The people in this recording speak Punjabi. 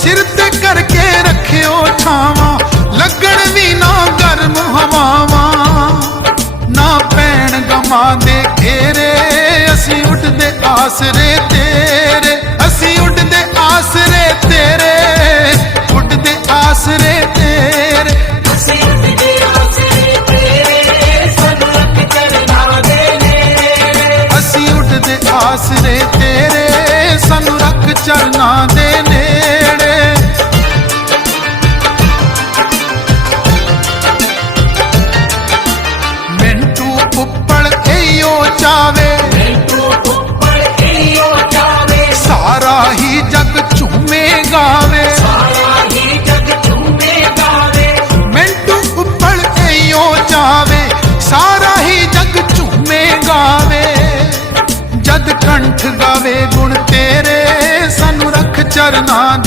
ਸਿਰ ਤੇ ਕਰਕੇ ਰੱਖਿਓ ਛਾਵਾਂ ਲੱਗਣ ਵੀ ਨਾ ਗਰਮ ਹਵਾਵਾਂ। ਨਾ ਪੈਣ ਗਮਾਂ ਦੇ ਘੇਰੇ ਅਸੀਂ ਉੱਡਦੇ ਆਸਰੇ ਤੇਰੇ ਅਸੀਂ ਉੱਡਦੇ ਆਸਰੇ ਤੇਰੇ ਉੱਡਦੇ ਆਸਰੇ ਤੇਰੇ। ਅਸੀਂ ਉੱਡਦੇ ਆਸਰੇ ਤੇਰੇ ਸਾਨੂੰ ਰੱਖ ਚਰਨਾਂ ਦੇ ਨੇੜੇ। ਅਸੀਂ ਉੱਡਦੇ ਆਸਰੇ ਤੇਰੇ ਸਾਨੂੰ ਰੱਖ ਚਰਨਾਂ ਦੇ ਜਾਵੇ। ਸਾਰਾ ਹੀ ਜਗ ਝੂਮੇ ਗਾਵੇ। ਸਾਰਾ ਹੀ ਜਗ ਝੂਮੇ ਗਾਵੇ ਮਿੰਟੂ ਉੱਪਲ ਏਯੋ ਚਾਵੇ ਸਾਰਾ ਹੀ ਜਗ ਝੂਮੇ ਗਾਵੇ। ਜਦ ਕੰਠ ਗਾਵੇ ਗੁਣ ਤੇਰੇ, ਸਾਨੂੰ ਰੱਖ ਚਰਨਾਂ